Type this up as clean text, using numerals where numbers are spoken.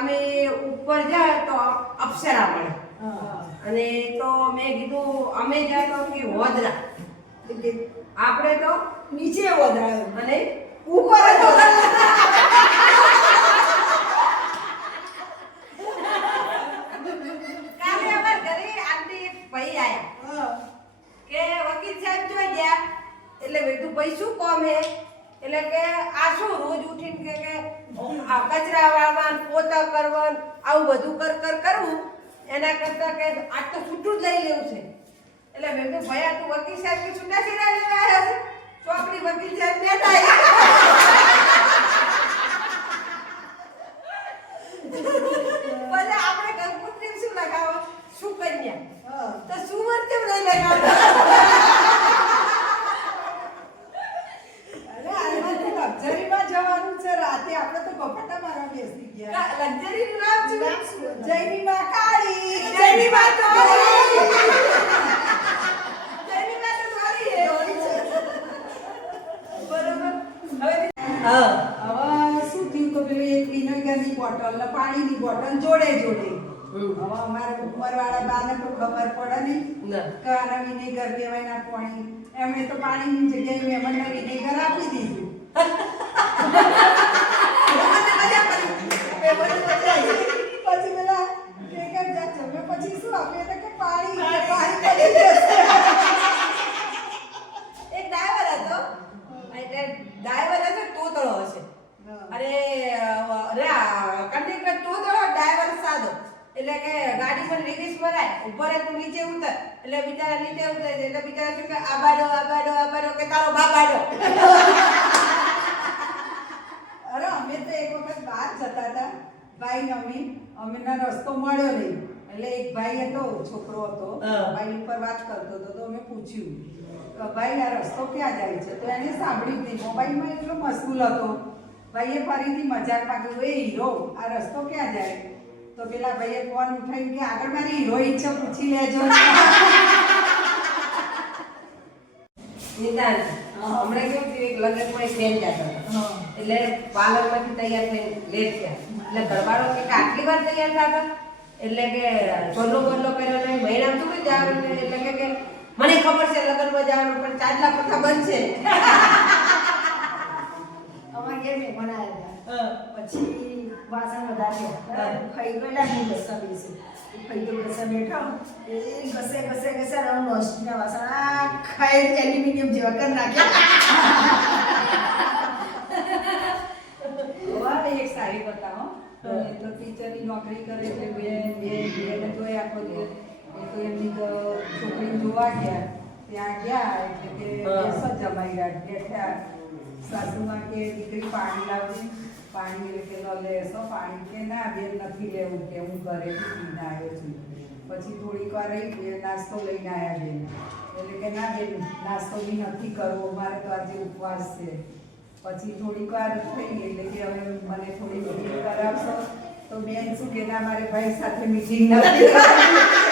અમે ઉપર જાય તો અપ્સરા મળે અને તો મેં કીધું અમે જાય તો કે વોદરા આપણે તો નીચે વદરાયો અને ઉપર જ કાલે અમાર ઘરે આંટી એક ભાઈ આયા કે વકીલ સાહેબ જોઈ ગયા એટલે મેં ભાઈ શું કામ હે એટલે કે આ શું રોજ ઉઠીને કે આ કચરા વાળવા પોતા કરવા આવું બધું કરવું એના કરતા કે આજ તો છૂટું જ લઈ લેવું છે એટલે મેં કીધું ભયા તું વકીલ સાહેબ કે છૂટા છેડા લેવા આવ્યો છે ચોકડી વકીલ સાહેબ બેઠા પછી આપણે કંકુત્રી શું લગાવો સુકન્યા તો સુવર કેમ નહીં લગાવો લક્ઝરીમાં જવાનું છે રાતે આપણે તો બપોટા મારવા બેસી ગયા લક્ઝરી નું નામ શું જયની માં કાળી જયની માં તો જયની માં તો સારી હે બરોબર હવે હવે શું થયું તો પેલું એક વિનેગરની બોટલ ને પાણીની બોટલ જોડે હવે અમારે ઉંમરવાળા બાને તો ખબર પડે નહીં કે આના વિનેગર લેવાય ના પાણી એમણે તો પાણીની જગ્યાએ મહેમાનને વિનેગર આપી દીધું પછી પેલા કે જા જમે પછી શું આપે એટલે કે પાણી પડી જશે એક ડ્રાઈવર હતો એટલે ડ્રાઈવર હતો તોતળો હશે અરે કંડક્ટર તોતળો ડ્રાઈવર સાદો એટલે કે ગાડી પર રિવર્સ મરાય ઉપર તું નીચે ઉતર એટલે બિચારા નીચે ઉતરે છે એટલે બિચારા શું કે આબાડો કે તારો બાબાડો અરે અમે તો એક વખત બહાર જતા હતા ભાઈ અમે ના રસ્તો મળ્યો નહીં એટલે એક ભાઈ હતો છોકરો હતો ભાઈ ઉપર વાત કરતો હતો તો અમે પૂછ્યું કે ભાઈ આ રસ્તો ક્યાં જાય છે તો એને સાંભળ્યું નહીં મોબાઈલમાં એટલો મશગુલ હતો ભાઈએ ફરીથી મજાકમાં કીધું એ હીરો આ રસ્તો ક્યાં જાય તો પેલા ભાઈએ ફોન ઉઠાવી કે આગળ મારી હીરોઈન છે પૂછી લેજો નિદાન હમણાં કેવું થયું એક લગ્નમાં એક બેન જતા હતા એટલે પાર્લરમાંથી તૈયાર થઈને લેટ થયા એટલે ઘરવાળો કે આટલી વાર તૈયાર થતા એટલે કે ચોલ્લો બોલ્લો કર્યો નહીં મહિના થોડી જવાનું એટલે કે મને ખબર છે લગ્નમાં જવાનું પણ ચાંદલા પથા બંધ છે અમારે ઘેર મહેમાન આવ્યા પછી વાસણ વધાર્યા ખાઈ ગયેલા હું ઘસા બેસું ખાઈ તો ઘસા બેઠા એ ઘસે નોસ્ટના વાસણ આ ખાઈ એલ્યુમિનિયમ જેવા કરી નાખ્યા એક સારી બતાવો તો ટીચરની નોકરી કરે છે બે જોઈએ આખો દિવસ તો એમની છોકરીને જોવા ગયા ત્યાં ગયા એટલે કે જમાઈ બેઠા સાસુમાં કે દીકરી પાણી લાવજે પાણી એટલે કે લેશો પાણી કે ના બેન નથી લેવું કે હું ઘરેથી પીને આવ્યો છું પછી થોડીક વાર રહી નાસ્તો લઈને આવ્યા બેન એટલે કે ના બેન નાસ્તો બી નથી કરવો મારે તો આજે ઉપવાસ છે પછી થોડીક વાર થઈ એટલે કે હવે મને થોડી મીટિંગ કરાવશો તો બેન શું કે ના મારે ભાઈ સાથે મીટિંગ નથી